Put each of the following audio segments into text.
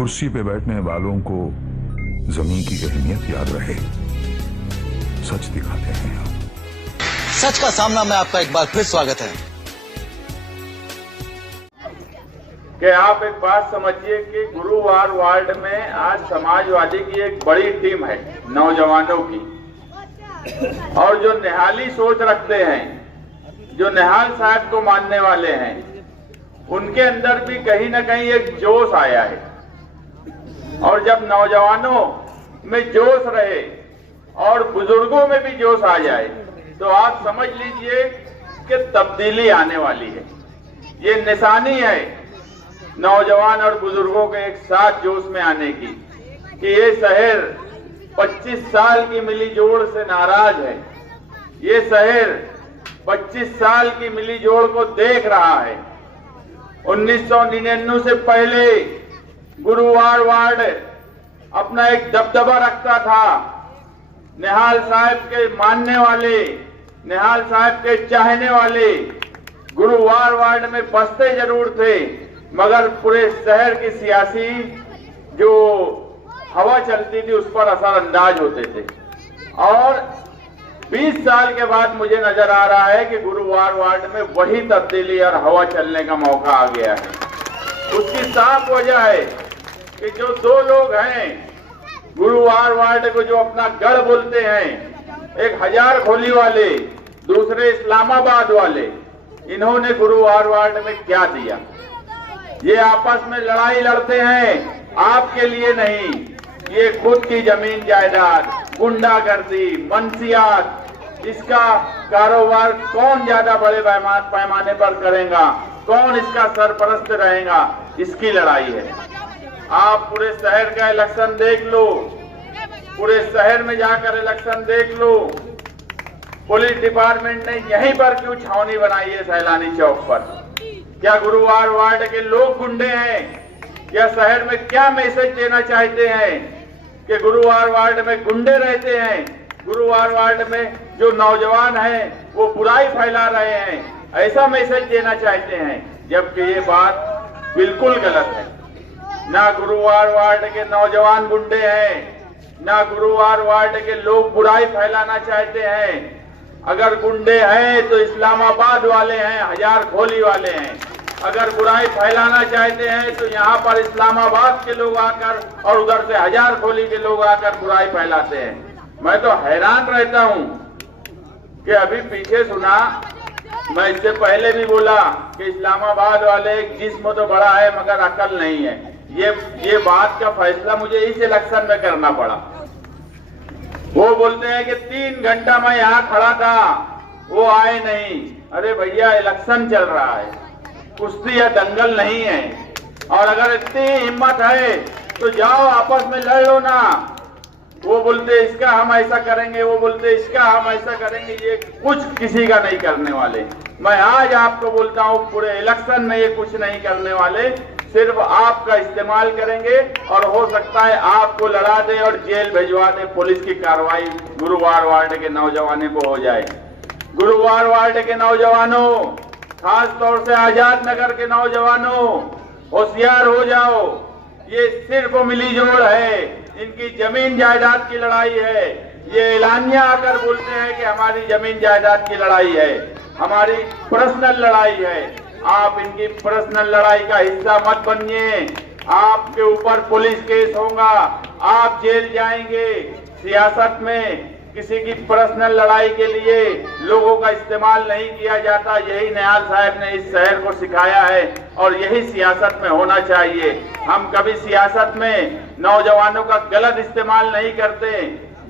कुर्सी पे बैठने वालों को जमीन की अहमियत याद रहे, सच दिखाते हैं हम। सच का सामना में आपका एक बार फिर स्वागत है कि आप एक बात समझिए कि गुरुवार वार्ड में आज समाजवादी की एक बड़ी टीम है नौजवानों की, और जो निहाली सोच रखते हैं, जो निहाल साहब को मानने वाले हैं, उनके अंदर भी कहीं ना कहीं एक जोश आया है। और जब नौजवानों में जोश रहे और बुजुर्गों में भी जोश आ जाए तो आप समझ लीजिए कि तब्दीली आने वाली है। ये निशानी है नौजवान और बुजुर्गों के एक साथ जोश में आने की कि ये शहर 25 साल की मिली जोड़ से नाराज है। ये शहर 25 साल की मिली जोड़ को देख रहा है। 1999 से पहले गुरुवार वार्ड अपना एक दबदबा रखता था। निहाल साहब के मानने वाले, निहाल साहब के चाहने वाले गुरुवार वार्ड में बसते जरूर थे, मगर पूरे शहर की सियासी जो हवा चलती थी उस पर असरअंदाज होते थे। और 20 साल के बाद मुझे नजर आ रहा है कि गुरुवार वार्ड में वही तब्दीली और हवा चलने का मौका आ गया है। उसकी साफ वजह है कि जो दो लोग हैं गुरुवार वार्ड को जो अपना गढ़ बोलते हैं, एक हजार खोली वाले, दूसरे इस्लामाबाद वाले, इन्होंने गुरुवार वार्ड में क्या दिया? ये आपस में लड़ाई लड़ते हैं आपके लिए नहीं, ये खुद की जमीन जायदाद, गुंडागर्दी, मंशियात, इसका कारोबार कौन ज्यादा बड़े पैमाने पर करेगा, कौन इसका सरपरस्त रहेगा, इसकी लड़ाई है। आप पूरे शहर का इलेक्शन देख लो, पूरे शहर में जाकर इलेक्शन देख लो। पुलिस डिपार्टमेंट ने यहीं पर क्यों छावनी बनाई है सैलानी चौक पर? क्या गुरुवार वार्ड के लोग गुंडे हैं? या शहर में क्या मैसेज देना चाहते हैं कि गुरुवार वार्ड में गुंडे रहते हैं, गुरुवार वार्ड में जो नौजवान हैं वो बुराई फैला रहे हैं, ऐसा मैसेज देना चाहते हैं? जबकि ये बात बिल्कुल गलत है। ना गुरुवार वार्ड के नौजवान गुंडे हैं, ना गुरुवार वार्ड के लोग बुराई फैलाना चाहते हैं। अगर गुंडे हैं तो इस्लामाबाद वाले हैं, हजार खोली वाले हैं। अगर बुराई फैलाना चाहते हैं तो यहाँ पर इस्लामाबाद के लोग आकर और उधर से हजार खोली के लोग आकर बुराई फैलाते हैं। मैं तो हैरान रहता हूँ कि अभी पीछे सुना, मैं इससे पहले भी बोला कि इस्लामाबाद वाले एक जिस्म तो बड़ा है मगर अकल नहीं है। ये बात का फैसला मुझे इस इलेक्शन में करना पड़ा। वो बोलते हैं कि 3 घंटा मैं यहाँ खड़ा था, वो आए नहीं। अरे भैया, इलेक्शन चल रहा है, कुश्ती या दंगल नहीं है। और अगर इतनी हिम्मत है तो जाओ आपस में लड़ लो ना। वो बोलते इसका हम ऐसा करेंगे, वो बोलते इसका हम ऐसा करेंगे। ये कुछ किसी का नहीं करने वाले। मैं आज आपको बोलता हूँ पूरे इलेक्शन में ये कुछ नहीं करने वाले, सिर्फ आपका इस्तेमाल करेंगे और हो सकता है आपको लड़ा दे और जेल भिजवा दे। पुलिस की कार्रवाई गुरुवार वार्ड के नौजवानों को हो जाए। गुरुवार वार्ड के नौजवानों, खास तौर से आजाद नगर के नौजवानों, होशियार हो जाओ। ये सिर्फ मिली जोड़ है, इनकी जमीन जायदाद की लड़ाई है। ये एलानिया आकर बोलते हैं कि हमारी जमीन जायदाद की लड़ाई है, हमारी पर्सनल लड़ाई है। आप इनकी पर्सनल लड़ाई का हिस्सा मत बनिए। आपके ऊपर पुलिस केस होगा, आप जेल जाएंगे। सियासत में किसी की पर्सनल लड़ाई के लिए लोगों का इस्तेमाल नहीं किया जाता। यही निहाल साहब ने इस शहर को सिखाया है और यही सियासत में होना चाहिए। हम कभी सियासत में नौजवानों का गलत इस्तेमाल नहीं करते,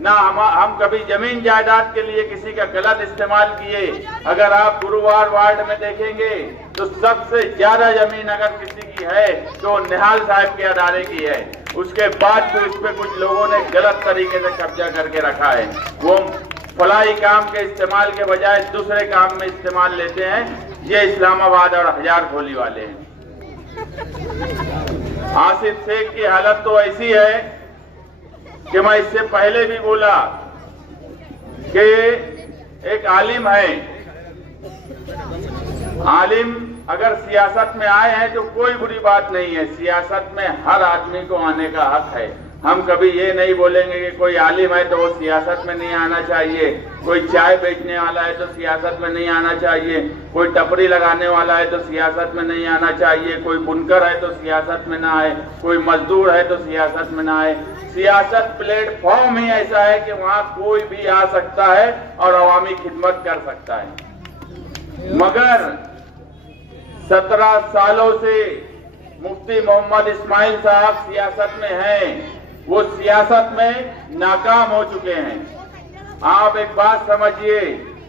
ना हम कभी जमीन जायदाद के लिए किसी का गलत इस्तेमाल किए। अगर आप गुरुवार वार्ड में देखेंगे तो सबसे ज्यादा जमीन अगर किसी की है तो निहाल साहब के अदारे की है। उसके बाद तो इस पे कुछ लोगों ने गलत तरीके से कब्जा करके रखा है। वो फलाई काम के इस्तेमाल के बजाय दूसरे काम में इस्तेमाल लेते हैं। ये इस्लामाबाद और हजार खोली वाले हैं। आसिफ शेख की हालत तो ऐसी है कि मैं इससे पहले भी बोला कि एक आलिम है, आलिम अगर सियासत में आए हैं तो कोई बुरी बात नहीं है। सियासत में हर आदमी को आने का हक है। हम कभी ये नहीं बोलेंगे कि कोई आलिम है तो वो सियासत में नहीं आना चाहिए, कोई चाय बेचने वाला है तो सियासत में नहीं आना चाहिए, कोई टपरी लगाने वाला है तो सियासत में नहीं आना चाहिए, कोई बुनकर है तो सियासत में ना आए, कोई मजदूर है तो सियासत में ना आए। सियासत प्लेटफॉर्म ही ऐसा है कि वहाँ कोई भी आ सकता है और अवामी खिदमत कर सकता है। मगर 17 सालों से मुफ्ती मोहम्मद इस्माइल साहब सियासत में हैं, वो सियासत में नाकाम हो चुके हैं। आप एक बात समझिए,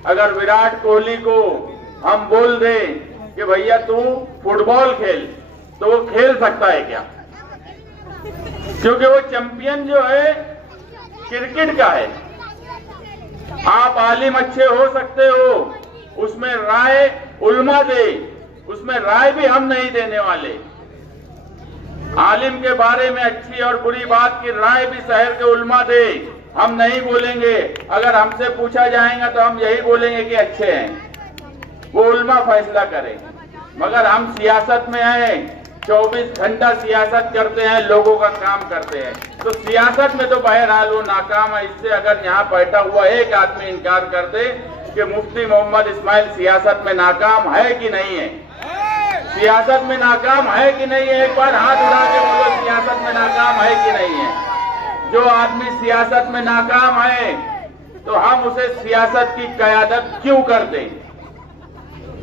अगर विराट कोहली को हम बोल दें कि भैया तू फुटबॉल खेल, तो वो खेल सकता है क्या? क्योंकि वो चैंपियन जो है क्रिकेट का है। आप आलिम अच्छे हो सकते हो, उसमें राय उल्मा दे, उसमें राय भी हम नहीं देने वाले। आलिम के बारे में अच्छी और बुरी बात की राय भी शहर के उल्मा दे, हम नहीं बोलेंगे। अगर हमसे पूछा जाएगा तो हम यही बोलेंगे कि अच्छे हैं, वो उल्मा फैसला करे। मगर हम सियासत में हैं, 24 घंटा सियासत करते हैं, लोगों का काम करते हैं। तो सियासत में तो बहरहाल वो नाकाम है। इससे अगर यहाँ बैठा हुआ एक आदमी इनकार कर दे कि मुफ्ती मोहम्मद इस्माइल सियासत में नाकाम है कि नहीं है, सियासत में नाकाम है कि नहीं है, एक बार हाथ उठा के बोलो सियासत में नाकाम है कि नहीं है। जो आदमी सियासत में नाकाम है तो हम उसे सियासत की क़यादत क्यों कर दें?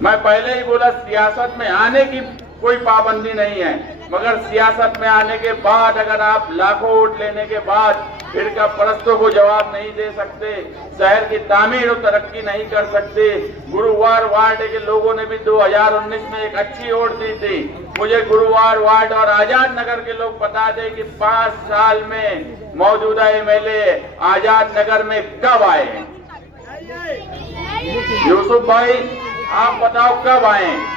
मैं पहले ही बोला, सियासत में आने की कोई पाबंदी नहीं है, मगर सियासत में आने के बाद अगर आप लाखों वोट लेने के बाद फिरका परस्तों को जवाब नहीं दे सकते, शहर की तामीर और तरक्की नहीं कर सकते। गुरुवार वार्ड के लोगों ने भी 2019 में एक अच्छी वोट दी थी। मुझे गुरुवार वार्ड और आजाद नगर के लोग बता दें कि 5 साल में मौजूदा एमएलए आजाद नगर में कब आए हैं? यूसुफ भाई आप बताओ कब आए हैं?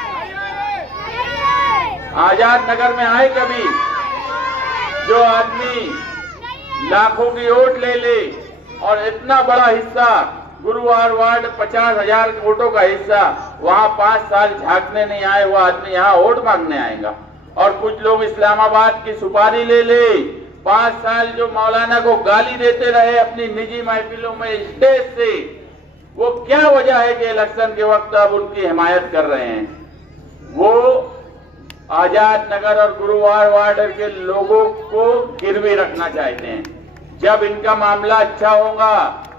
आजाद नगर में आए कभी? जो आदमी लाखों की वोट ले ले और इतना बड़ा हिस्सा, गुरुवार वार्ड 50,000 वोटों का हिस्सा, वहां 5 साल झांकने नहीं आए, वो आदमी यहाँ वोट मांगने आएगा। और कुछ लोग इस्लामाबाद की सुपारी ले ले, 5 साल जो मौलाना को गाली देते रहे अपनी निजी महफिलों में स्टेज से, वो क्या वजह है कि इलेक्शन के वक्त अब उनकी हिमायत कर रहे हैं? वो आजाद नगर और गुरुवार वार्ड के लोगों को गिरवी रखना चाहते हैं। जब इनका मामला अच्छा होगा,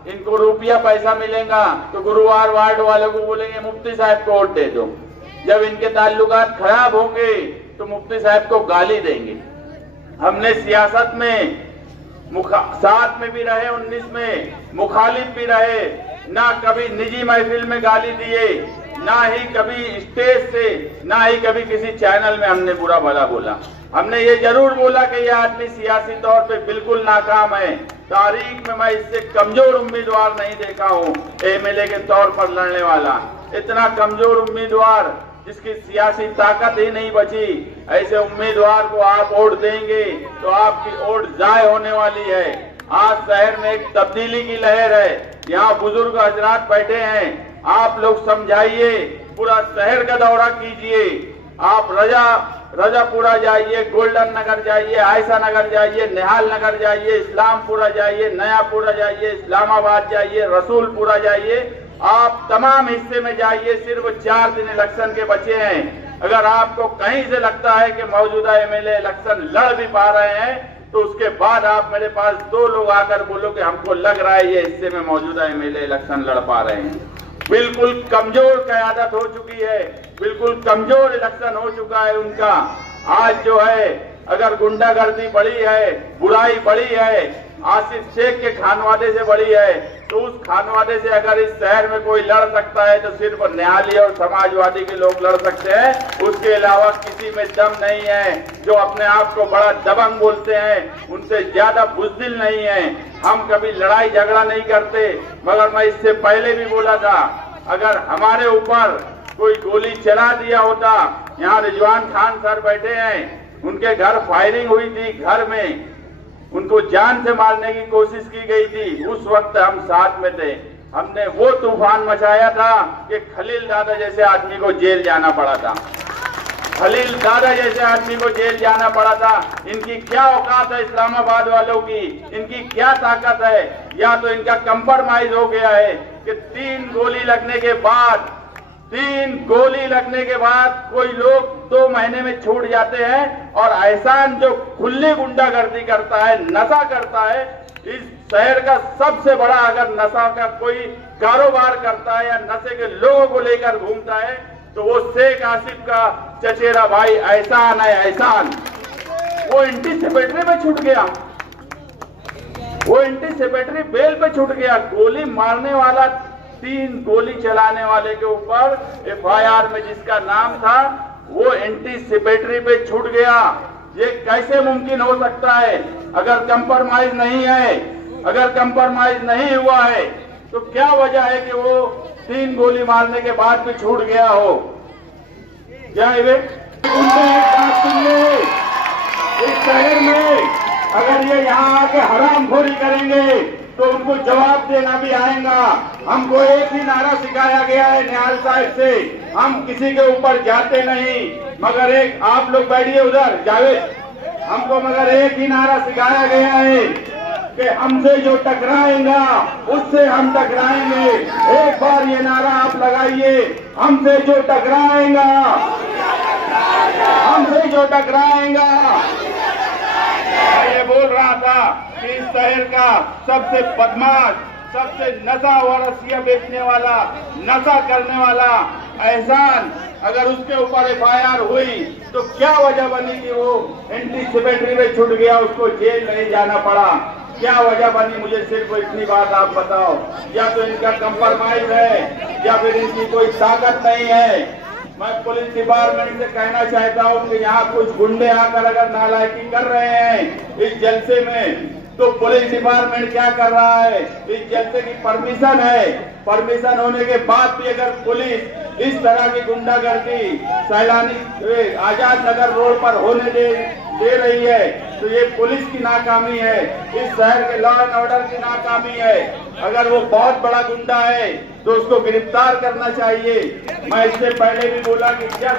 इनको रुपया पैसा मिलेगा, तो गुरुवार वार्ड वालों को बोलेंगे मुफ्ती साहब को वोट दे दो। जब इनके ताल्लुकात खराब होंगे तो मुफ्ती साहब को गाली देंगे। हमने सियासत में साथ में भी रहे, 19 में मुखालिफ भी रहे, ना कभी निजी महफिल में गाली दिए, ना ही कभी स्टेज से, ना ही कभी किसी चैनल में हमने बुरा भला बोला। हमने ये जरूर बोला कि यह आदमी सियासी तौर पे बिल्कुल नाकाम है। तारीख में मैं इससे कमजोर उम्मीदवार नहीं देखा हूँ एमएलए के तौर पर लड़ने वाला। इतना कमजोर उम्मीदवार जिसकी सियासी ताकत ही नहीं बची, ऐसे उम्मीदवार को आप वोट देंगे तो आपकी वोट जाय होने वाली है। आज शहर में एक तब्दीली की लहर है, यहाँ बुजुर्ग हजरात बैठे हैं, आप लोग समझाइए, पूरा शहर का दौरा कीजिए। आप रजापुरा जाइए, गोल्डन नगर जाइए, आयशा नगर जाइए, निहाल नगर जाइए, इस्लामपुरा जाइए, नयापुरा जाइए, इस्लामाबाद जाइए, रसूलपुरा जाइए, आप तमाम हिस्से में जाइए। सिर्फ 4 दिन इलेक्शन के बचे हैं। अगर आपको कहीं से लगता है कि मौजूदा एमएलए इलेक्शन लड़ भी पा रहे हैं, तो उसके बाद आप मेरे पास 2 लोग आकर बोलो कि हमको लग रहा है ये हिस्से में मौजूदा एमएलए इलेक्शन लड़ पा रहे हैं। बिल्कुल कमजोर क़यादत हो चुकी है, बिल्कुल कमजोर इलेक्शन हो चुका है उनका। आज जो है, अगर गुंडागर्दी बढ़ी है, बुराई बढ़ी है, आसिफ शेख के खानवादे से बढ़ी है, तो उस खानवादे से अगर इस शहर में कोई लड़ सकता है तो सिर्फ न्यायालय और समाजवादी के लोग लड़ सकते हैं। उसके अलावा किसी में दम नहीं है। जो अपने आप को बड़ा दबंग बोलते हैं, उनसे ज्यादा बुज़दिल नहीं है। हम कभी लड़ाई झगड़ा नहीं करते, मगर मैं इससे पहले भी बोला था, अगर हमारे ऊपर कोई गोली चला दिया होता, यहाँ रिजवान खान सर बैठे हैं, उनके घर फायरिंग हुई थी, घर में उनको जान से मारने की कोशिश की गई थी, उस वक्त हम साथ में थे। हमने वो तूफान मचाया था कि खलील दादा जैसे आदमी को जेल जाना पड़ा था। खलील दादा जैसे आदमी को जेल जाना पड़ा था। इनकी क्या औकात है इस्लामाबाद वालों की, इनकी क्या ताकत है। या तो इनका कंप्रोमाइज हो गया है कि 3 गोली लगने के बाद कोई लोग 2 महीने में छूट जाते हैं, और एहसान जो खुली गुंडागर्दी करता है, नशा करता है, इस शहर का सबसे बड़ा अगर नशा का कोई कारोबार करता है या नशे के लोगों को लेकर घूमता है तो वो शेख आसिफ का चचेरा भाई एहसान है। एहसान वो एंटीसिपेटरी में छूट गया, वो एंटीसिपेटरी बेल पे छूट गया। गोली मारने वाला, 3 गोली चलाने वाले के ऊपर FIR में जिसका नाम था वो एंटीसिपेटरी पे छूट गया। ये कैसे मुमकिन हो सकता है? अगर कंप्रोमाइज नहीं है, अगर कंप्रोमाइज नहीं हुआ है तो क्या वजह है कि वो 3 गोली मारने के बाद भी छूट गया हो? क्या है वे? इस शहर में अगर ये यहाँ आके हरामखोरी करेंगे तो उनको जवाब देना भी आएगा। हमको एक ही नारा सिखाया गया है निहाल साहब से, हम किसी के ऊपर जाते नहीं, मगर एक, आप लोग बैठिए उधर जावेद, हमको मगर एक ही नारा सिखाया गया है कि हमसे जो टकराएगा उससे हम टकराएंगे। एक बार ये नारा आप लगाइए, हमसे जो टकराएगा, हमसे जो टकराएगा। मैं ये बोल रहा था कि इस शहर का सबसे बदमाश, सबसे नशा और रसिया बेचने वाला, नशा करने वाला एहसान, अगर उसके ऊपर FIR हुई तो क्या वजह बनी कि वो एंटीसिपेटरी में छूट गया, उसको जेल नहीं जाना पड़ा? क्या वजह बनी? मुझे सिर्फ इतनी बात आप बताओ। या तो इनका कंप्रोमाइज है या फिर इनकी कोई ताकत नहीं है। मैं पुलिस डिपार्टमेंट से कहना चाहता हूँ कि यहाँ कुछ गुंडे आकर अगर नालायकी कर रहे हैं इस जलसे में, तो पुलिस डिपार्टमेंट क्या कर रहा है? इस जलसे की परमिशन है, परमिशन होने के बाद भी अगर पुलिस इस तरह की गुंडागर्दी सैलानी आजाद नगर रोड पर होने दे रही है तो ये पुलिस की नाकामी है, इस शहर के लॉ एंड ऑर्डर की नाकामी है। अगर वो बहुत बड़ा गुंडा है तो उसको गिरफ्तार करना चाहिए। मैं इससे पहले भी बोला कि जब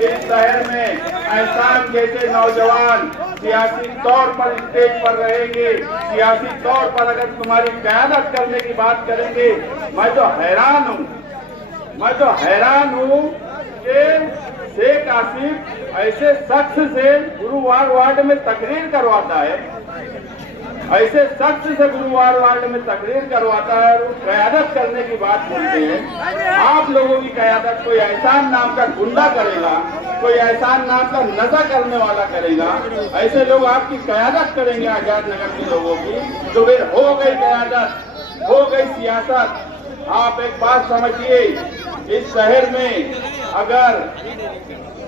इस शहर में एहसान जैसे नौजवान सियासी तौर पर स्टेज पर रहेंगे, सियासी तौर पर अगर तुम्हारी क़यादत करने की बात करेंगे, मैं तो हैरान हूँ कि शेख आसिफ ऐसे शख्स से गुरुवार वार्ड में तकरीर करवाता है, ऐसे शख्स से गुरुवार वार्ड में तकरीर करवाता है और क़यादत करने की बात बोलते हैं। आप लोगों की क़यादत कोई एहसान नाम का गुंडा करेगा, कोई एहसान नाम का नशा करने वाला करेगा, ऐसे लोग आपकी क़यादत करेंगे आजाद नगर के लोगों की, तो फिर हो गई क़यादत, हो गई सियासत। आप एक बात समझिए, इस शहर में अगर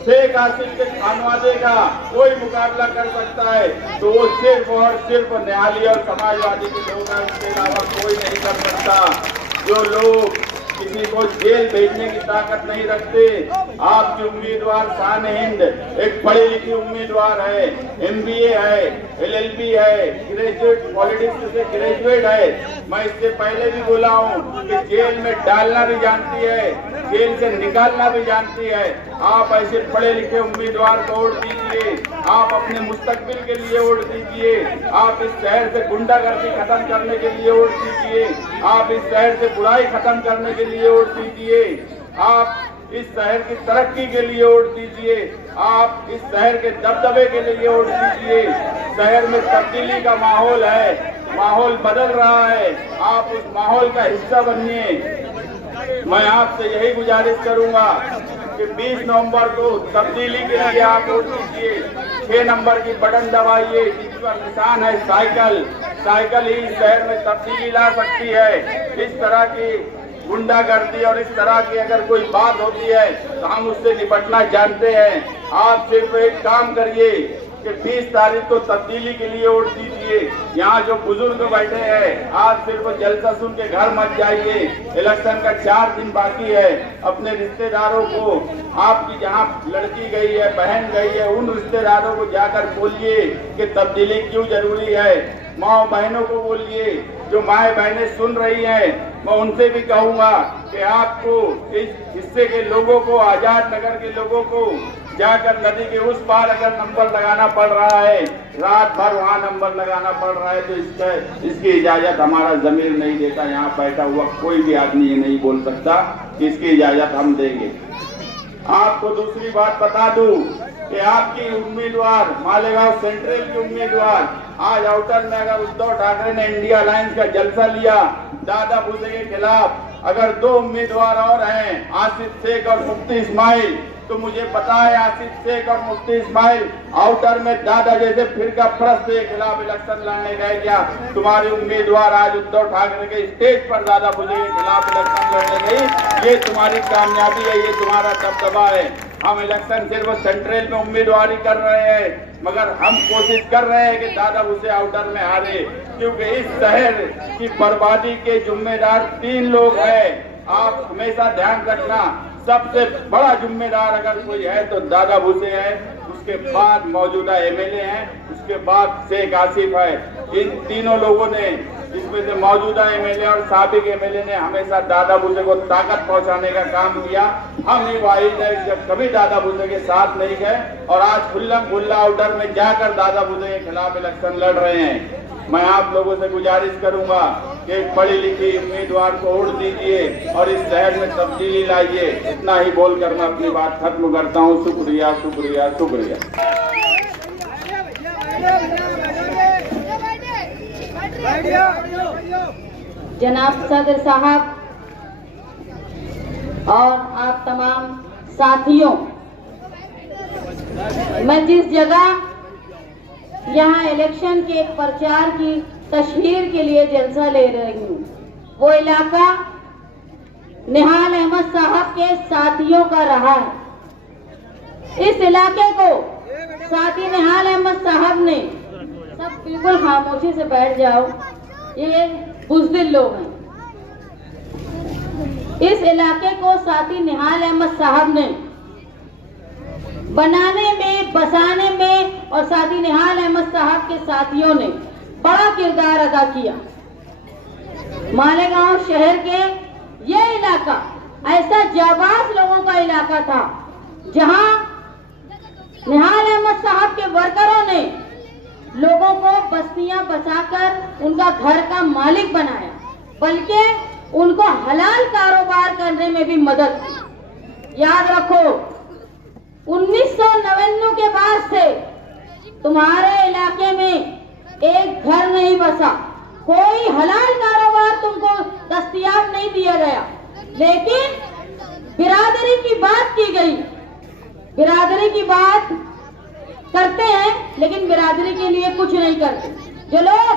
शेख आसिफ के खानवादे का कोई मुकाबला कर सकता है तो वो सिर्फ और सिर्फ निहाली और समाजवादी के लोग हैं, उसके अलावा कोई नहीं कर सकता। जो लोग किसी को जेल भेजने की ताकत नहीं रखते, आपकी उम्मीदवार शान हिंद एक पढ़ी लिखी उम्मीदवार है, MBA है, LLB है, ग्रेजुएट पॉलिटिक्स से ग्रेजुएट है। मैं इससे पहले भी बोला हूँ कि जेल में डालना भी जानती है, जेल से निकालना भी जानती है। आप ऐसे पढ़े लिखे उम्मीदवार को वोट दीजिए, आप अपने मुस्तकबिल के लिए वोट दीजिए, आप इस शहर से गुंडागर्दी खत्म करने के लिए वोट दीजिए, आप इस शहर से बुराई खत्म करने के लिए वोट दीजिए, आप इस शहर की तरक्की के लिए वोट दीजिए, आप इस शहर के दबदबे के लिए वोट दीजिए। शहर में तब्दीली का माहौल है, माहौल बदल रहा है, आप उस माहौल का हिस्सा बनिए। मैं आपसे यही गुजारिश करूंगा कि 20 नवंबर को तब्दीली के लिए आप वोट दीजिए। 6 नंबर की बटन दबाइए, जिसका निशान है साइकिल। साइकिल ही शहर में तब्दीली ला सकती है। इस तरह की गुंडागर्दी और इस तरह की अगर कोई बात होती है तो हम उससे निपटना जानते हैं। आप सिर्फ एक काम करिए कि 20 तारीख को तब्दीली के लिए वोट दीजिए। यहाँ जो बुजुर्ग बैठे हैं, आज सिर्फ जलसा सुन के घर मत जाइए। इलेक्शन का 4 दिन बाकी है। अपने रिश्तेदारों को, आपकी जहाँ लड़की गई है, बहन गई है, उन रिश्तेदारों को जाकर बोलिए कि तब्दीली क्यों जरूरी है। माँ बहनों को बोलिए, जो माए बहनें सुन रही हैं, मैं उनसे भी कहूँगा कि आपको इस हिस्से के लोगों को, आजाद नगर के लोगों को जाकर नदी के उस पार अगर नंबर लगाना पड़ रहा है, रात भर वहाँ नंबर लगाना पड़ रहा है, तो इसकी इजाजत हमारा जमीर नहीं देता। यहाँ बैठा हुआ कोई भी आदमी ये नहीं बोल सकता कि इसकी इजाजत हम देंगे। आपको दूसरी बात बता दूं कि आपकी उम्मीदवार, मालेगांव सेंट्रल की उम्मीदवार, आज आउटर में अगर उद्धव ठाकरे ने इंडिया अलायंस का जलसा लिया दादा भूसे के खिलाफ, अगर 2 उम्मीदवार और हैं, आसिफ शेख और मुफ्ती इस्माइल, तो मुझे पता है आसिफ शेख और मुफ्ती इस्माइल आउटर में दादा जैसे फिरका परस्त के खिलाफ इलेक्शन लड़ने गए क्या? तुम्हारी उम्मीदवार आज उद्धव ठाकरे के स्टेज पर दादा भूसे के खिलाफ इलेक्शन लड़ने गई। ये तुम्हारी कामयाबी है, ये तुम्हारा दबदबा है। हम इलेक्शन सिर्फ सेंट्रल में उम्मीदवारी कर रहे हैं, मगर हम कोशिश कर रहे हैं कि दादा भूसे आउटर में हारे, क्योंकि इस शहर की बर्बादी के जिम्मेदार 3 लोग हैं। आप हमेशा ध्यान रखना, सबसे बड़ा जिम्मेदार अगर कोई है तो दादा भूसे है, उसके बाद मौजूदा एमएलए हैं, उसके बाद शेख आसिफ है। इन तीनों लोगों ने, इसमें से मौजूदा एमएलए और साबिक एमएलए ने हमेशा दादा भूसे को ताकत पहुंचाने का काम किया। हम ही वाहिद है जब कभी दादा भूसे के साथ नहीं गए और आज खुल्लम खुल्ला आउटर में जाकर दादा भूसे के खिलाफ इलेक्शन लड़ रहे हैं। मैं आप लोगों से गुजारिश करूंगा कि पढ़ी लिखी उम्मीदवार को वोट दीजिए और इस शहर में तब्दीली लाइए। इतना ही बोलकर मैं अपनी बात खत्म करता हूं। शुक्रिया, शुक्रिया, शुक्रिया। जनाब सदर साहब और आप तमाम साथियों, मैं जिस जगह यहाँ इलेक्शन के एक प्रचार की तशहीर के लिए जलसा ले रही हूँ, वो इलाका निहाल अहमद साहब के साथियों का रहा है। इस इलाके को साथी निहाल अहमद साहब ने, सब बिल्कुल खामोशी से बैठ जाओ, ये बुज़दिल लोग हैं। इस इलाके को साथी निहाल अहमद साहब ने बनाने में, बसाने में और साथी निहाल अहमद साहब के साथियों ने बड़ा किरदार अदा किया। मालेगांव शहर के ये इलाका ऐसा जाबाज लोगों का इलाका था, जहां निहाल अहमद साहब के वर्करों ने लोगों को बस्तियां बसाकर उनका घर का मालिक बनाया, बल्कि उनको हलाल कारोबार करने में भी मदद की। याद रखो, 1999 के बाद से तुम्हारे इलाके में एक घर नहीं बसा, कोई हलाल कारोबार तुमको दस्तयाब नहीं दिया गया। लेकिन बिरादरी की बात की गई, बिरादरी की बात करते हैं लेकिन बिरादरी के लिए कुछ नहीं करते। जो लोग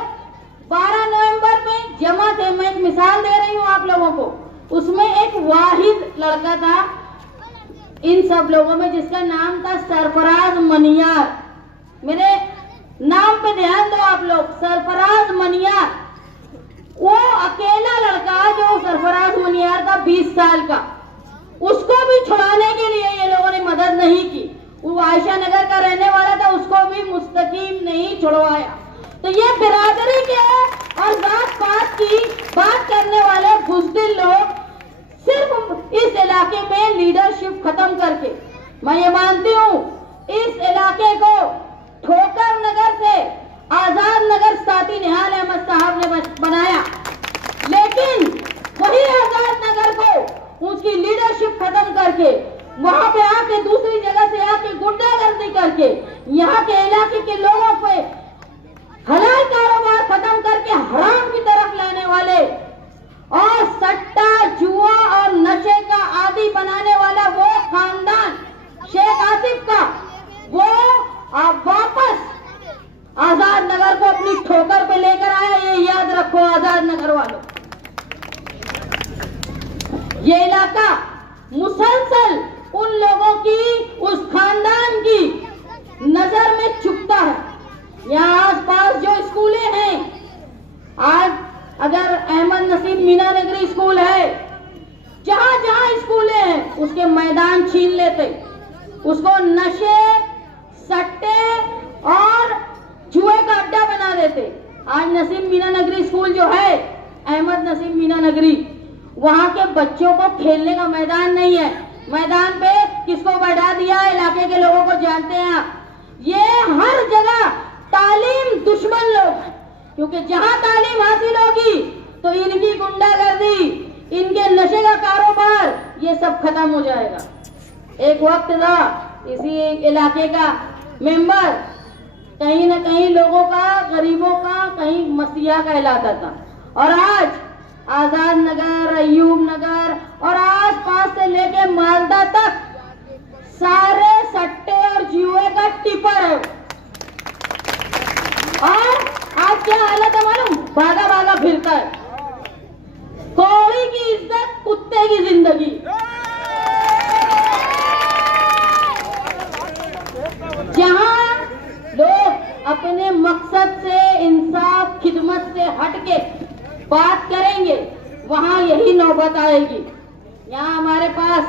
12 नवंबर में जमा थे, मैं एक मिसाल दे रही हूँ आप लोगों को, उसमें एक वाहिद लड़का था इन सब लोगों में, जिसका नाम था सरफराज मनियार। मेरे नाम पे ध्यान दो आप लोग, सरफराज मनियार। वो अकेला लड़का जो सरफराज मनियार था 20 साल का, उसको भी छुड़ाने के लिए ये लोगों ने मदद नहीं की। वो आयशा नगर का रहने वाला था, उसको भी मुस्तकीम नहीं छुड़वाया। तो ये बिरादरी के और जात पात की बात करने वाले बुज़दिल लोग सिर्फ इस इलाके में लीडरशिप खत्म करके, मैं ये मानती हूँ इस इलाके को ठोकर नगर से आजाद नगर साथी निहाल अहमद साहब ने बनाया, लेकिन वही आजाद नगर को उसकी लीडरशिप खत्म करके वहां पे आके दूसरी जगह से आके गुंडागर्दी करके यहाँ के इलाके के लोगों पे हलाल कारोबार खत्म करके हराम की तरफ लाने वाले और सट्टा, जुआ और नशे का आदी बनाने वाला वो खानदान शेख आसिफ का, वो आप वापस आजाद नगर को अपनी ठोकर पे लेकर आया। ये याद रखो आजाद नगर वालों, ये इलाका मुसलसल उन लोगों की, उस खानदान की नजर में चुभता है। यहाँ आसपास जो स्कूलें हैं, आज अगर अहमद नसीब मीना नगरी स्कूल है, जहां जहां स्कूलें हैं उसके मैदान छीन लेते, उसको नशे, सट्टे और जुए का अड्डा बना देते। आज नसीब मीना नगरी स्कूल जो है, अहमद नसीब मीना नगरी, वहां के बच्चों को खेलने का मैदान नहीं है। मैदान पे किसको बैठा दिया, इलाके के लोगों को जानते हैं आप। ये हर जगह तालीम दुश्मन लोग हैं, क्योंकि जहां तालीम हासिल होगी तो इनकी गुंडागर्दी, इनके नशे का कारोबार, ये सब खत्म हो जाएगा। एक वक्त था इसी इलाके का मेंबर कहीं न कहीं लोगों का, गरीबों का कहीं मसीहा कहलाता था, और आज आजाद नगर, अयूब नगर और आसपास से लेके मालदा तक सारे सट्टे और जुए का टिपर है। और आज क्या हालत है मालूम, भागा भागा फिरता है। कौड़ी की इज्जत, कुत्ते की जिंदगी। जहां लोग अपने मकसद से, इंसाफ, खिदमत से हटके बात करेंगे, वहां यही नौबत आएगी। यहाँ हमारे पास,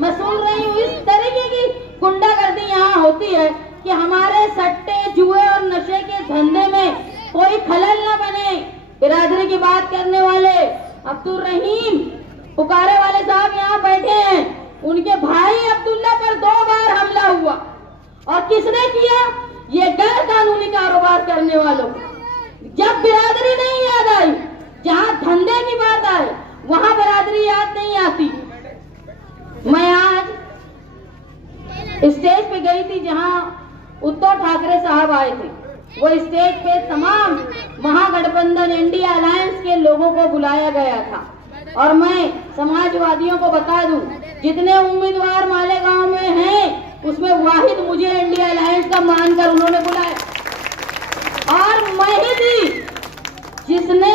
मैं सुन रही हूँ, इस तरीके की गुंडागर्दी यहाँ होती है कि हमारे सट्टे, जुए और नशे के धंधे में कोई खलल न बने। बिरादरी की बात करने वाले अब्दुल रहीम पुकारे वाले साहब यहाँ बैठे हैं, उनके भाई अब्दुल्ला पर 2 बार हमला हुआ, और किसने किया? ये गैर कानूनी कारोबार करने वालों। जब बिरादरी नहीं याद आई, जहां धंधे की बात आए वहां बिरादरी याद नहीं आती। मैं आज स्टेज पे गई थी जहां उद्धव ठाकरे साहब आए थे। वो स्टेज पे तमाम महागठबंधन, इंडिया अलायंस के लोगों को बुलाया गया था, और मैं समाजवादियों को बता दूं, जितने उम्मीदवार मालेगांव में हैं उसमें वाहिद मुझे इंडिया अलायंस का मानकर उन्होंने बुलाया, और मैं ही थी जिसने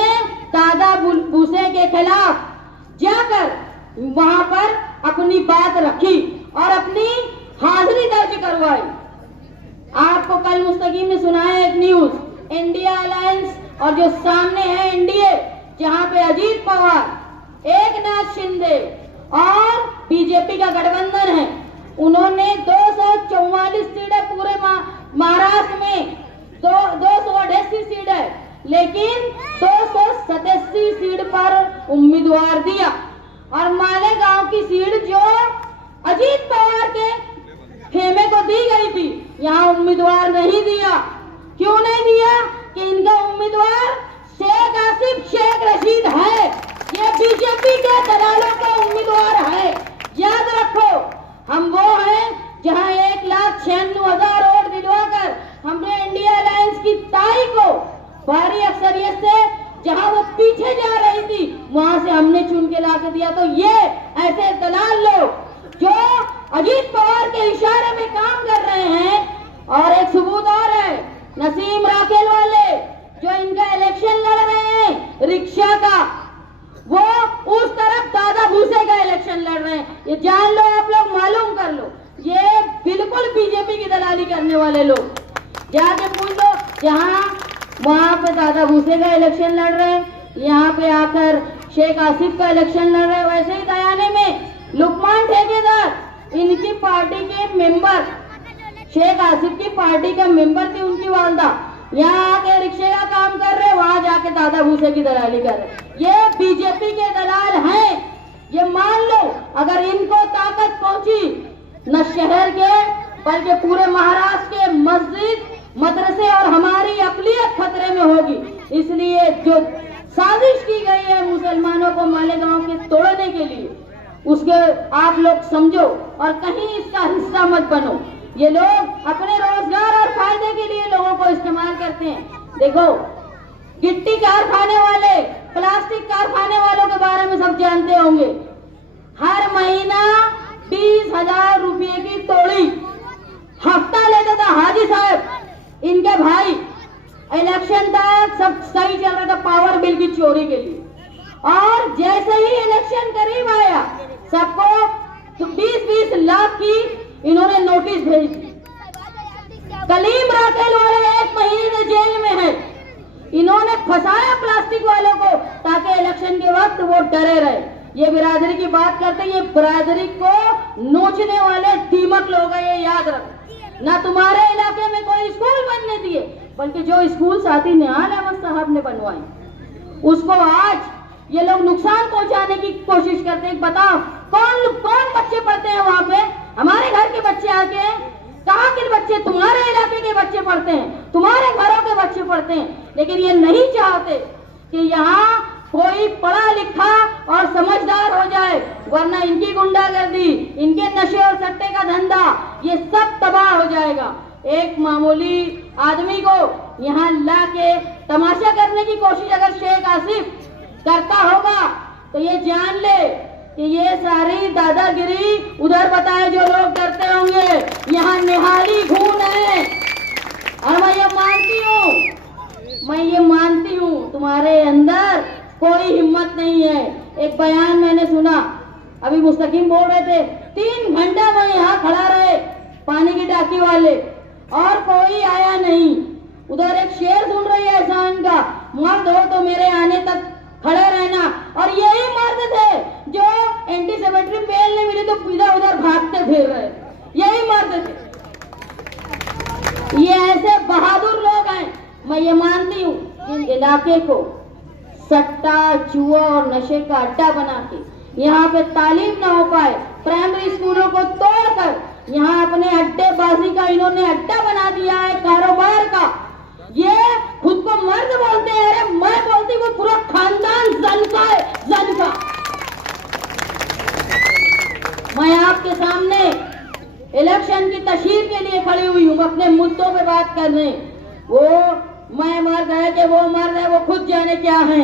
दादा भूसे के खिलाफ जाकर वहां पर अपनी बात रखी और अपनी हाजिरी दर्ज करवाई। आपको कल मुस्तकीम ने सुनाया एक न्यूज, इंडिया अलायंस और जो सामने है एनडीए, जहां पे अजीत पवार, एकनाथ शिंदे और बीजेपी का गठबंधन है, उन्होंने 244 सीटें पूरे महाराष्ट्र में, 288 सीट है, लेकिन 287 सीट पर उम्मीदवार दिया, और मालेगांव की सीट जो अजीत पवार के खेमे को दी गई थी, यहाँ उम्मीदवार नहीं दिया। क्यों नहीं दिया? कि इनका उम्मीदवार शेख आसिफ शेख रशीद है, ये बीजेपी के दलालों का उम्मीदवार है। याद रखो, हम वो हैं जहां 1,96,000 वोट दिलवाकर हमने इंडिया अलायंस की ताई को भारी अक्सरियत से, जहां वो पीछे जा रही थी, वहां से हमने चुन के ला के दिया। तो ये ऐसे दलाल लोग जो अजीत पवार के इशारे में काम कर रहे हैं, और एक सबूत और है, नसीम राकेल वाले जो इनका इलेक्शन लड़ रहे हैं रिक्शा का, वो उस तरफ दादा भूसे का इलेक्शन लड़ रहे हैं। ये जान लो, आप लोग मालूम कर लो, ये बिल्कुल बीजेपी की दलाली करने वाले लोग। जाके पूछ लो, जहां वहां पे दादा भूसे का इलेक्शन लड़ रहे हैं, यहाँ पे आकर शेख आसिफ का इलेक्शन लड़ रहे हैं। वैसे ही दयाने में लुकमान ठेकेदार, इनकी पार्टी के मेंबर, शेख आसिफ की पार्टी का मेंबर थी उनकी वालदा, यहाँ आके रिक्शे का काम कर रहे, वहां जाके दादा भूसे की दलाली कर रहे। ये बीजेपी के दलाल हैं, ये मान लो। अगर इनको ताकत पहुंची न शहर के बल्कि पूरे महाराष्ट्र के मस्जिद, मदरसे और हमारी अकलियत खतरे में होगी। इसलिए जो साजिश की गई है मुसलमानों को मालेगांव के तोड़ने के लिए, उसके आप लोग समझो और कहीं इसका हिस्सा मत बनो। ये लोग अपने रोजगार और फायदे के लिए लोगों को इस्तेमाल करते हैं। देखो, गिट्टी कारखाने वाले, प्लास्टिक कारखाने वालों के बारे में सब जानते होंगे। हर महीना 20,000 रुपये की तोड़ी हफ्ता लेता था हाजी साहब, इनके भाई। इलेक्शन तक सब सही चल रहा था पावर बिल की चोरी के लिए, और जैसे ही इलेक्शन करीब आया, सबको 20-20 लाख की इन्होंने नोटिस भेज दी। कलीम राकेल वाले 1 महीने से जेल में है। इन्होंने फंसाया प्लास्टिक वालों को ताकि इलेक्शन के वक्त वो डरे रहे। ये बिरादरी की बात करते, ये बिरादरी को नोचने वाले दीमक लोग हैं, ये याद रखो। ना तुम्हारे इलाके में कोई स्कूल बनने दिए, बल्कि जो स्कूल साथी निहाल अहमद साहब ने बनवाए, उसको आज ये लोग नुकसान पहुंचाने की कोशिश करते हैं। बताओ, कौन कौन बच्चे पढ़ते हैं वहाँ पे? हमारे घर के बच्चे आके, कहाँ के बच्चे? तुम्हारे इलाके के बच्चे पढ़ते हैं, तुम्हारे घरों के बच्चे पढ़ते हैं। लेकिन ये नहीं चाहते कि यहाँ कोई पढ़ा लिखा और समझदार हो जाए, वरना इनकी गुंडागर्दी, इनके नशे और सट्टे का धंधा, ये सब तबाह हो जाएगा। एक मामूली आदमी को यहाँ ला के तमाशा करने की कोशिश अगर शेख आसिफ करता होगा तो ये जान ले कि ये सारी दादागिरी उधर बताए जो लोग करते होंगे, यहाँ निहाली खून है। और मैं ये मानती हूँ तुम्हारे अंदर कोई हिम्मत नहीं है। एक बयान मैंने सुना, अभी मुस्तकीम बोल रहे थे 3 घंटा मैं यहाँ खड़ा रहे पानी की टाकी वाले और कोई आया नहीं। उधर एक शेर सुन रही है एहसान का, मर्द हो तो मेरे आने तक खड़े रहना। और यही मर्द थे जो एंटीसेमेट्री बेल नहीं मिली तो इधर उधर भागते फिर रहे, यही मर्द थे। ये ऐसे बहादुर लोग हैं। मैं ये मानती हूँ इन इलाके को सट्टा, जुआ और नशे का अड्डा बना के यहाँ पे तालीम न हो पाए, प्राइमरी स्कूलों को तोड़कर यहाँ अपने अड्डेबाजी का इन्होंने अड्डा बना दिया है, कारोबार का। ये खुद को मर्द बोलते हैं, अरे मैं बोलती हूँ पूरा खानदान जनका है, जनका। मैं आपके सामने इलेक्शन की तशहीर के लिए खड़ी हुई हूँ, अपने मुद्दों पे बात करने। वो मैं मर्द है कि वो मर्द है, वो खुद जाने क्या है।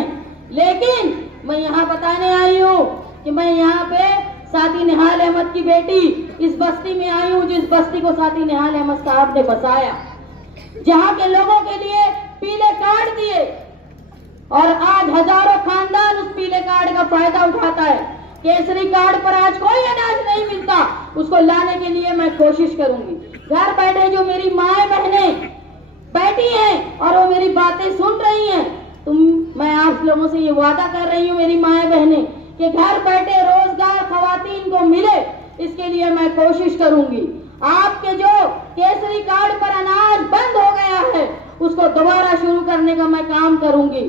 लेकिन मैं यहाँ बताने आई हूँ कि मैं यहाँ पे साथी निहाल अहमद की बेटी इस बस्ती में आई हूँ, जिस बस्ती को साथी निहाल अहमद साहब ने बसाया, जहाँ के लोगों के लिए पीले कार्ड दिए और आज हजारों खानदान उस पीले कार्ड का फायदा उठाता है। केसरी कार्ड पर आज कोई अनाज नहीं मिलता, उसको लाने के लिए मैं कोशिश करूंगी। घर बैठे जो मेरी माए बहनें बैठी हैं और वो मेरी बातें सुन रही हैं, मैं आप लोगों से ये वादा कर रही हूँ मेरी माए बहनें कि घर बैठे रोजगार खवातीन को मिले, इसके लिए मैं कोशिश करूंगी। आपके जो केसरी कार्ड पर अनाज बंद हो गया है उसको दोबारा शुरू करने का मैं काम करूंगी।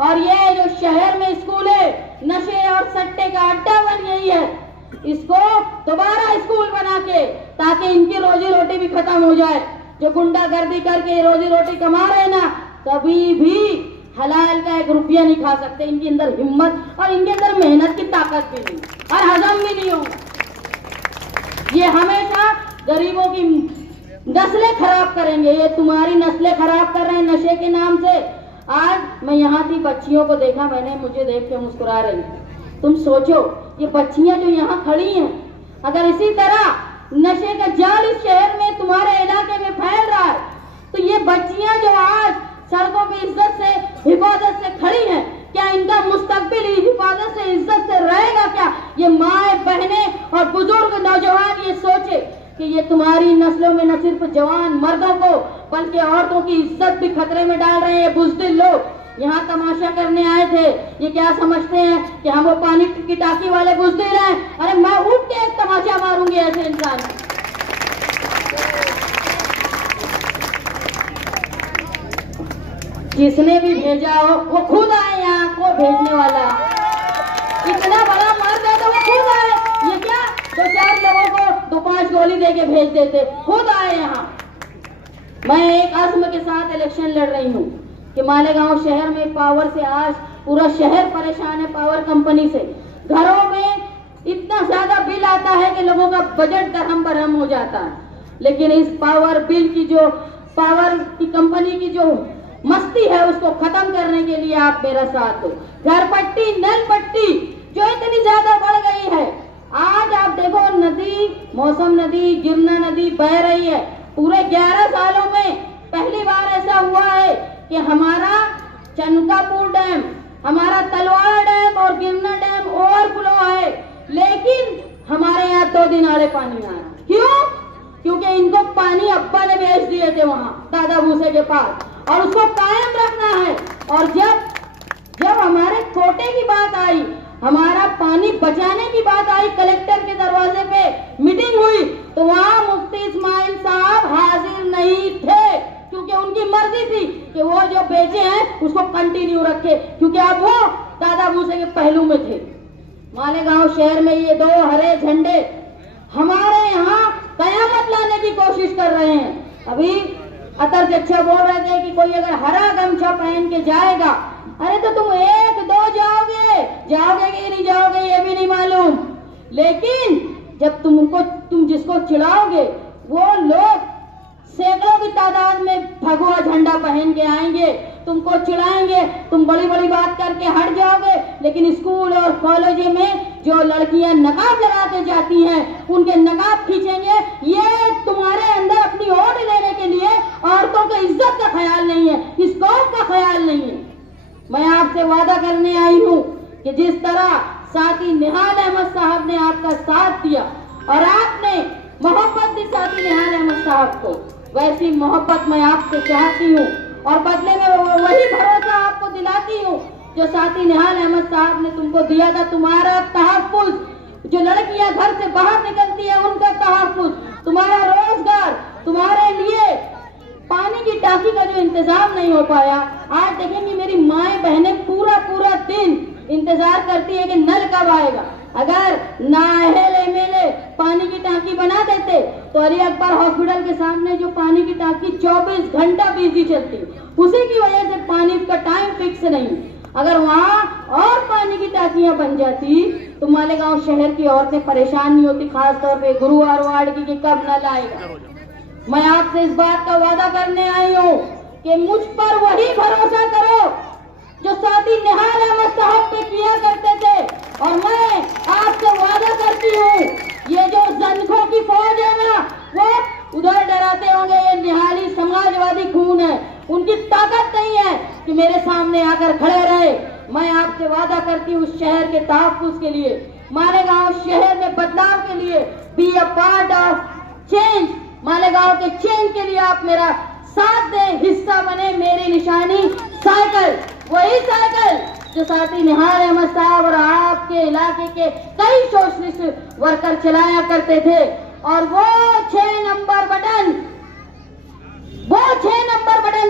और ये जो शहर में स्कूल है नशे और सट्टे का अड्डा बन गई है, इसको दोबारा स्कूल बना के, ताकि इनकी रोजी रोटी भी खत्म हो जाए। जो गुंडागर्दी करके रोजी रोटी कमा रहे ना, कभी भी हलाल का 1 रुपया नहीं खा सकते। इनके अंदर हिम्मत और इनके अंदर मेहनत की ताकत भी नहीं और हजम भी नहीं होगा। ये हमेशा गरीबों की नस्लें खराब करेंगे। ये तुम्हारी नस्लें खराब कर रहे हैं नशे के नाम से। आज मैं यहाँ थी, बच्चियों को देखा मैंने, मुझे देख के मुस्कुरा रही। तुम सोचो ये बच्चियां जो यहाँ खड़ी हैं, अगर इसी तरह नशे का जाल इस शहर में तुम्हारे इलाके में फैल रहा है, तो ये बच्चियां जो आज सड़कों पे इज्जत से हिफाजत से खड़ी हैं, क्या इनका मुस्तकबिल हिफाजत से इज्जत से रहेगा क्या? ये माए बहनें और बुजुर्ग नौजवान ये सोचे कि ये तुम्हारी नस्लों में न सिर्फ जवान मर्दों को बल्कि औरतों की इज्जत भी खतरे में डाल रहे हैं। ये बुज़दिल लोग यहाँ तमाशा करने आए थे, ये क्या समझते हैं कि हम वो पानी की टाकी वाले बुज़दिल हैं? अरे मैं उठ के एक तमाशा मारूंगी ऐसे इंसान। जिसने भी भेजा हो वो खुद आए यहाँ, को भेजने वाला इतना बड़ा मर्द है तो वो खुद आए। ये क्या 2-4 लोगों को 2-5 गोली देके भेज देते, खुद आए यहाँ। मैं एक अज़्म के साथ इलेक्शन लड़ रही हूँ कि मालेगांव शहर में पावर से आज पूरा शहर परेशान है। पावर कंपनी से घरों में इतना ज्यादा बिल आता है कि लोगों का बजट दरहम बरहम हो जाता है। लेकिन इस पावर बिल की जो पावर की कंपनी की जो मस्ती है उसको खत्म करने के लिए आप मेरा साथ दो। घर पट्टी, नल पट्टी जो इतनी ज्यादा बढ़ गई है, आज आप देखो नदी, मौसम नदी, गिरना नदी बह रही है। पूरे 11 सालों में पहली बार ऐसा हुआ है कि हमारा चनकापुर डैम, हमारा तलवार डैम और गिरना डैम ओवरफ्लो है, लेकिन हमारे यहाँ 2 दिन आड़े पानी आ रहा। क्यों? क्योंकि इनको पानी अब्बा ने बेच दिए थे वहाँ दादा भूसे के पास, और उसको कायम रखना है। और जब हमारे कोटे की बात आई, हमारा पानी बचाने की बात आई, कलेक्टर के दरवाजे पे मीटिंग हुई, तो वहाँ मुफ्ती इस्माइल साहब हाजिर नहीं थे, क्योंकि उनकी मर्जी थी कि वो जो बेचे हैं उसको कंटिन्यू रखे, क्योंकि अब वो दादा भूसे के पहलू में थे। मालेगांव शहर में ये 2 हरे झंडे हमारे यहाँ कयामत लाने की कोशिश कर रहे हैं। अभी अध्यक्ष बोल रहे थे कि कोई अगर हरा गमछा पहन के जाएगा, अरे तो तुम 1-2 जाओगे कि नहीं जाओगे ये भी नहीं मालूम, लेकिन जब तुम जिसको चिढ़ाओगे वो लोग सैकड़ों की तादाद में भगवा झंडा पहन के आएंगे, तुमको चिढ़ाएंगे, तुम बड़ी बड़ी बात करके हट जाओगे, लेकिन स्कूल और कॉलेज में जो लड़कियां नकाब लगा के जाती हैं उनके नकाब खींचेंगे। ये तुम्हारे अंदर अपनी वोट लेने के लिए औरतों की इज्जत का ख्याल नहीं है, इस कौम का ख्याल नहीं है। मैं आपसे वादा करने आई हूँ कि जिस तरह साथी निहाल अहमद साहब ने आपका साथ दिया और आपने मोहब्बत दी साथी निहाल अहमद साहब को, वैसी मोहब्बत मैं आपसे चाहती हूँ और बदले में वही भरोसा आपको दिलाती हूँ जो साथी निहाल अहमद साहब ने तुमको दिया था। तुम्हारा तहफ्फुज़, जो लड़कियां घर से बाहर निकलती है उनका तहफ्फुज़, तुम्हारा रोजगार, तुम्हारे लिए पानी की टांकी का जो इंतजाम नहीं हो पाया। आज देखेंगे मेरी माएं बहनें पूरा दिन इंतजार करती है कि नल कब आएगा। अगर नाहेले पानी की टांकी बना देते तो अली अकबर हॉस्पिटल के सामने जो पानी की टांकी 24 घंटा बिजली चलती, उसी की वजह से पानी का टाइम फिक्स नहीं। अगर वहाँ और पानी की टांकियां बन जाती तो मालेगांव शहर की औरतें परेशान नहीं होती, खासतौर पे गुरुवार वार्ड की कि कब नल आएगा। मैं आपसे इस बात का वादा करने आई हूँ कि मुझ पर वही भरोसा करो जो साथी निहाल अहमद साहब पे किया करते थे। और मैं आपसे वादा करती हूँ ये जो जंखों की फौज है ना, वो उधर डराते होंगे, ये निहाली समाजवादी खून है, उनकी ताकत नहीं है कि मेरे सामने आकर खड़े रहे। मैं आपसे वादा करती हूँ शहर के तहफ्फुज़ के लिए, मालेगांव शहर में बदलाव के लिए, be a part of change, Malegaon के चेंज के लिए आप मेरा साथ दें, हिस्सा बने। मेरी निशानी साइकिल, वही साइकिल जो साथी निहाल अहमद साहब और आपके इलाके के कई सोशलिस्ट वर्कर चलाया करते थे। और वो 6 नंबर बटन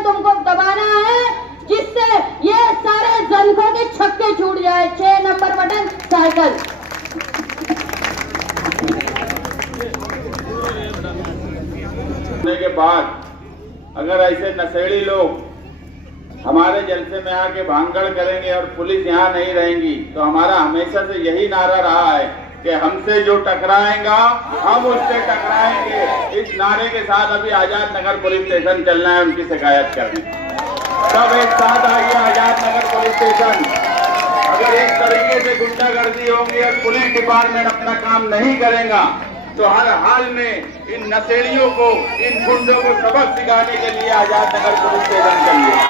तुमको दबाना है जिससे ये सारे जंखों के छक्के छूट जाए। 6 नंबर बटन साइकिल। के बाद अगर ऐसे नशेड़ी लोग हमारे जलसे में आके भांगड़ करेंगे और पुलिस यहाँ नहीं रहेंगी, तो हमारा हमेशा से यही नारा रहा है कि हमसे जो टकराएगा हम उससे टकराएंगे। इस नारे के साथ अभी आजाद नगर पुलिस स्टेशन चलना है उनकी शिकायत करने। सब एक साथ आइए आजाद नगर पुलिस स्टेशन। अगर इस तरीके से गुंडागर्दी होगी और पुलिस डिपार्टमेंट अपना काम नहीं करेगा तो हर हाल में इन नशेड़ियों को, इन गुंडों को सबक सिखाने के लिए आजाद नगर पुलिस स्टेशन चलिए।